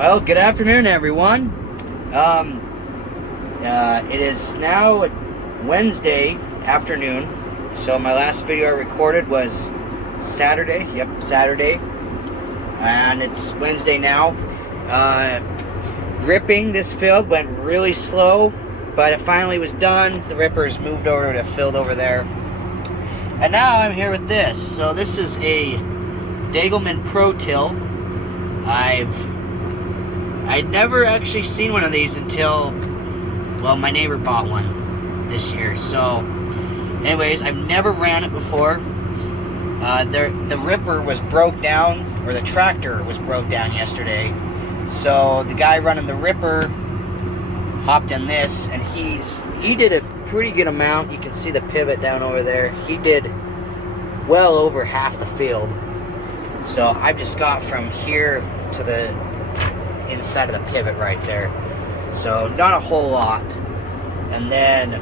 Well, good afternoon, everyone. It is now Wednesday afternoon, so my last video I recorded was Saturday. Yep, Saturday. And it's Wednesday now. Ripping this field went really slow, but it finally was done. The rippers moved over to field over there. And now I'm here with this. So this is a Degelman Pro Till. I'd never actually seen one of these until, well, my neighbor bought one this year. So, anyways, I've never ran it before. The ripper was broke down, or the tractor was broke down yesterday. So the guy running the ripper hopped in this, and he did a pretty good amount. You can see the pivot down over there. He did well over half the field. So I've just got from here to the inside of the pivot right there. So not a whole lot. And then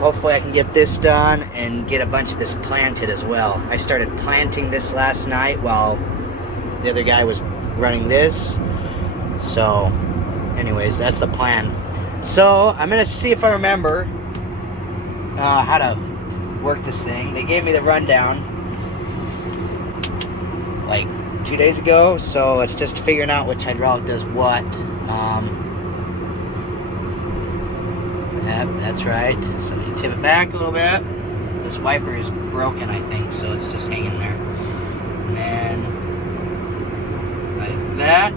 hopefully I can get this done and get a bunch of this planted as well. I started planting this last night while the other guy was running this. So anyways, that's the plan. So I'm gonna see if I remember how to work this thing. They gave me the rundown like 2 days ago, so it's just figuring out which hydraulic does what. Yep, that's right. So you tip it back a little bit. This wiper is broken, I think, so it's just hanging there. And like that.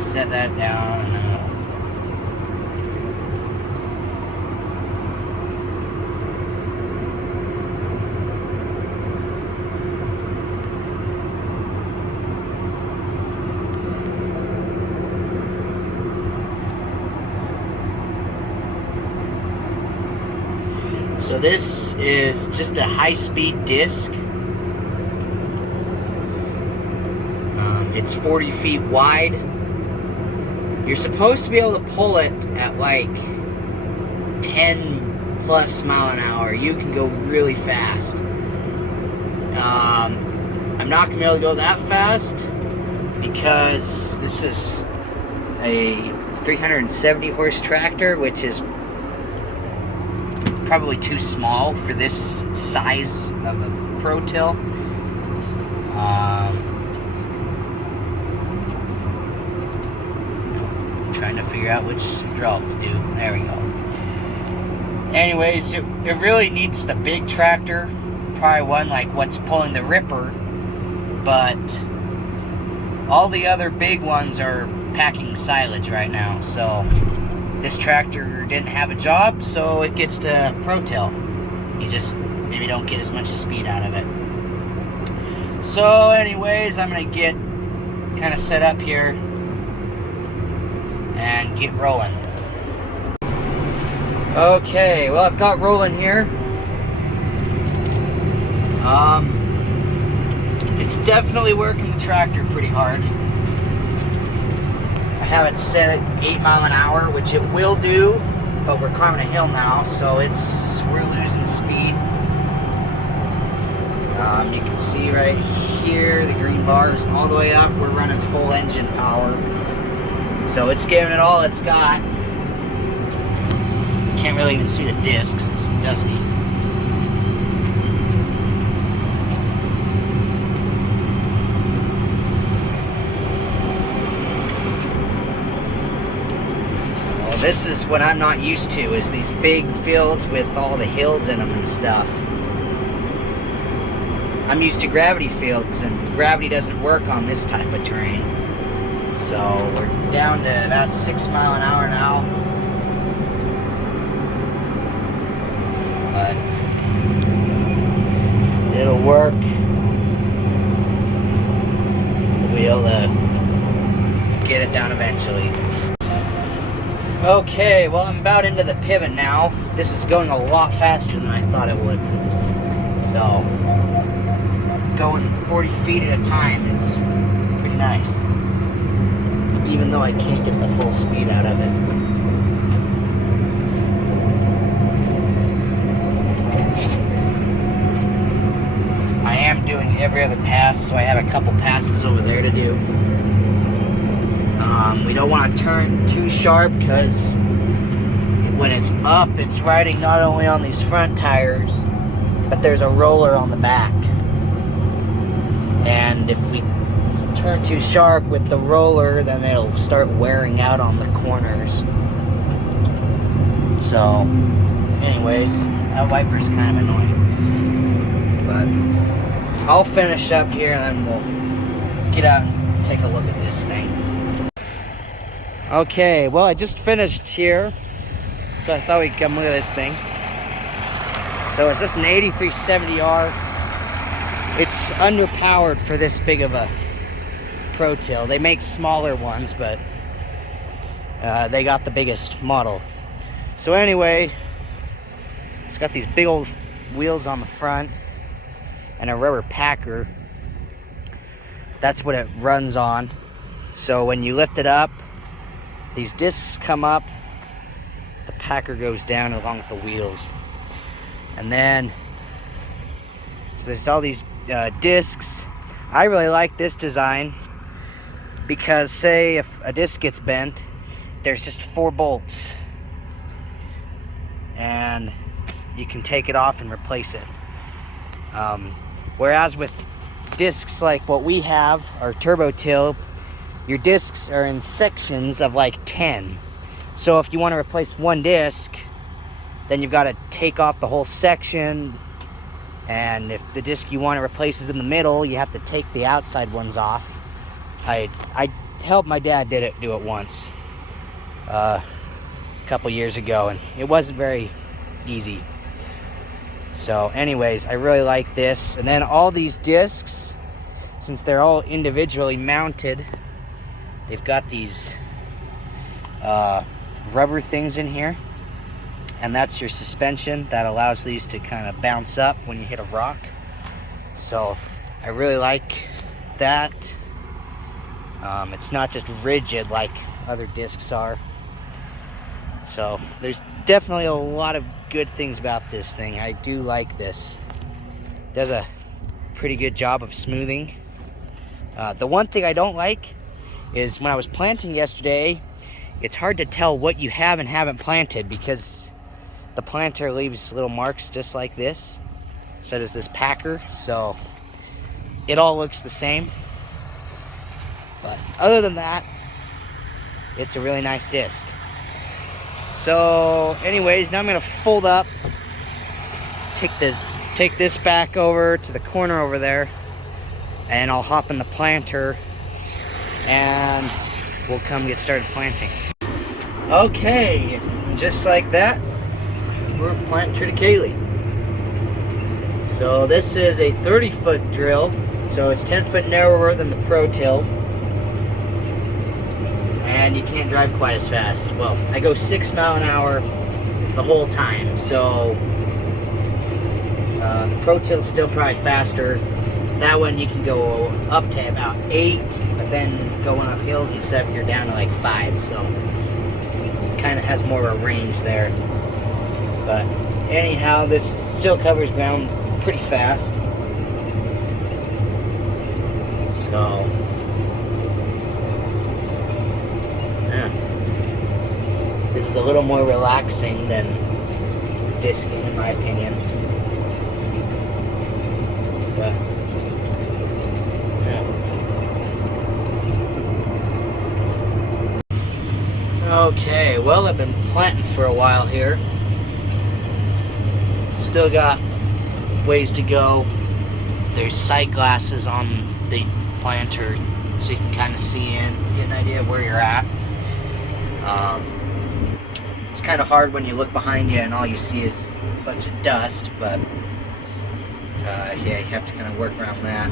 Set that down, and then so this is just a high-speed disc. It's 40 feet wide. You're supposed to be able to pull it at like 10 plus mile an hour. You can go really fast. I'm not going to be able to go that fast because this is a 370 horse tractor, which is probably too small for this size of a Pro Till. Trying to figure out which hydraulic to do. There we go. Anyways, it really needs the big tractor, probably one like what's pulling the ripper, but all the other big ones are packing silage right now. So this tractor didn't have a job, so it gets to Pro Till. You just maybe don't get as much speed out of it. So anyways, I'm gonna get kind of set up here and get rolling. Okay, well, I've got rolling here. It's definitely working the tractor pretty hard. I have it set at 8 mile an hour, which it will do, but we're climbing a hill now, so we're losing speed. You can see right here, the green bars all the way up. We're running full engine power. So it's giving it all it's got. Can't really even see the discs, it's dusty. So this is what I'm not used to, is these big fields with all the hills in them and stuff. I'm used to gravity fields, and gravity doesn't work on this type of terrain. So we're down to about 6 mile an hour now. But it'll work. We'll be able to get it down eventually. Okay, well, I'm about into the pivot now. This is going a lot faster than I thought it would. So going 40 feet at a time is pretty nice. Even though I can't get the full speed out of it. every other pass, so I have a couple passes over there to do. We don't want to turn too sharp because when it's up, it's riding not only on these front tires, but there's a roller on the back. And if we turn too sharp with the roller, then it'll start wearing out on the corners. So, anyways, that wiper's kind of annoying. But I'll finish up here and then we'll get out and take a look at this thing. Okay, well, I just finished here, so I thought we'd come look at this thing. So it's just an 8370R. It's underpowered for this big of a Pro Till. They make smaller ones, but they got the biggest model. So anyway, it's got these big old wheels on the front and a rubber packer. That's what it runs on. So when you lift it up, these discs come up, the packer goes down along with the wheels. And then, so there's all these discs. I really like this design because, say, if a disc gets bent, there's just 4 bolts. And you can take it off and replace it. Whereas with discs like what we have, our Turbo Till, your discs are in sections of like 10. So if you want to replace one disc, then you've got to take off the whole section. And if the disc you want to replace is in the middle, you have to take the outside ones off. I helped my dad do it once, a couple years ago, and it wasn't very easy. So anyways, I really like this. And then all these discs, since they're all individually mounted, they've got these rubber things in here, and that's your suspension that allows these to kind of bounce up when you hit a rock. So I really like that. It's not just rigid like other discs are. So there's definitely a lot of good things about this thing. I do like this. It does a pretty good job of smoothing. The one thing I don't like is when I was planting yesterday, it's hard to tell what you have and haven't planted because the planter leaves little marks just like this. So does this packer. So it all looks the same. But other than that, it's a really nice disc. So anyways, now I'm gonna fold up, take this back over to the corner over there, and I'll hop in the planter and we'll come get started planting. Okay, just like that, we're planting Triticale. So this is a 30-foot drill, so it's 10 foot narrower than the Pro Till. And you can't drive quite as fast. Well, I go 6 miles an hour the whole time, so the Pro Till is still probably faster. That one you can go up to about 8, but then going up hills and stuff, you're down to like 5, so kind of has more of a range there. But anyhow, this still covers ground pretty fast. So this is a little more relaxing than discing, in my opinion. But yeah. Okay, well, I've been planting for a while here. Still got ways to go. There's sight glasses on the planter so you can kind of see in, get an idea of where you're at. It's kind of hard when you look behind you and all you see is a bunch of dust, but yeah, you have to kind of work around that.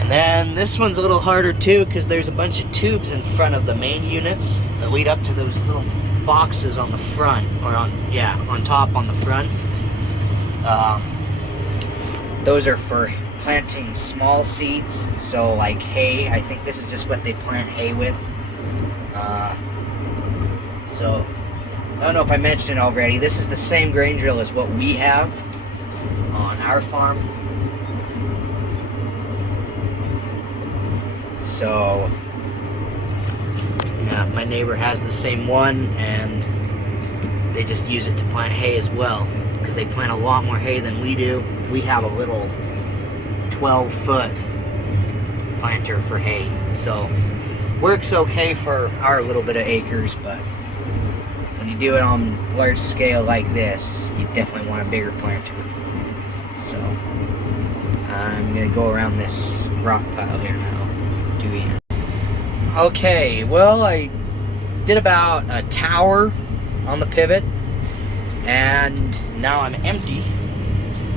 And then this one's a little harder too because there's a bunch of tubes in front of the main units that lead up to those little boxes on the front, or on top on the front. Those are for planting small seeds, so like hay. I think this is just what they plant hay with. So I don't know if I mentioned it already, this is the same grain drill as what we have on our farm. So yeah, my neighbor has the same one, and they just use it to plant hay as well, because they plant a lot more hay than we do. We have a little 12-foot planter for hay, so works okay for our little bit of acres, but when you do it on large scale like this, you definitely want a bigger planter. So I'm gonna go around this rock pile here now to the end. Okay, well, I did about a tower on the pivot, and now I'm empty,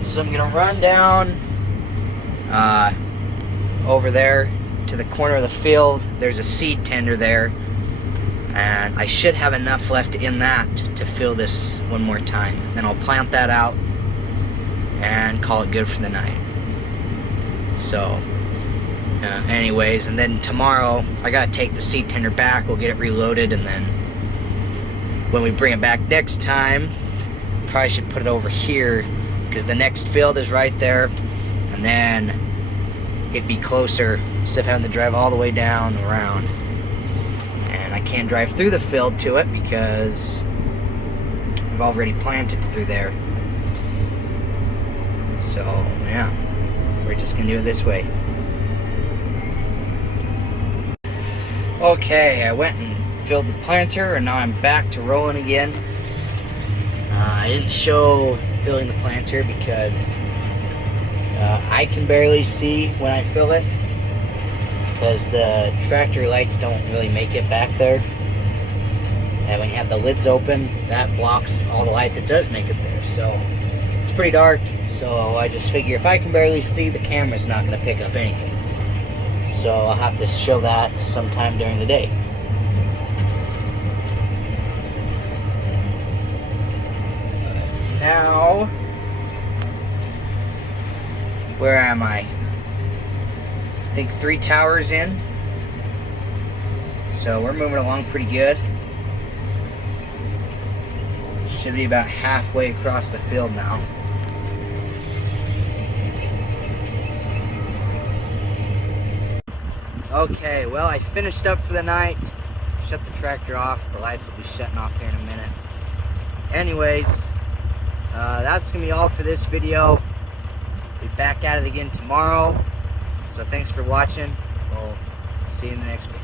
so I'm gonna run down over there to the corner of the field. There's a seed tender there, and I should have enough left in that to fill this one more time. Then I'll plant that out and call it good for the night. So anyways, and then tomorrow I gotta take the seed tender back. We'll get it reloaded, and then when we bring it back next time, probably should put it over here, because the next field is right there, and then it'd be closer instead of having to drive all the way down around. And I can't drive through the field to it because I've already planted through there. So yeah, we're just gonna do it this way. Okay, I went and filled the planter, and now I'm back to rolling again. I didn't show filling the planter because I can barely see when I fill it, because the tractor lights don't really make it back there. And when you have the lids open, that blocks all the light that does make it there. So it's pretty dark, so I just figure if I can barely see, the camera's not going to pick up anything. So I'll have to show that sometime during the day. Now, where am I? I think 3 towers in. So we're moving along pretty good. Should be about halfway across the field now. Okay, well, I finished up for the night. Shut the tractor off. The lights will be shutting off here in a minute. Anyways, that's gonna be all for this video. Be back at it again tomorrow. So thanks for watching. We'll see you in the next video.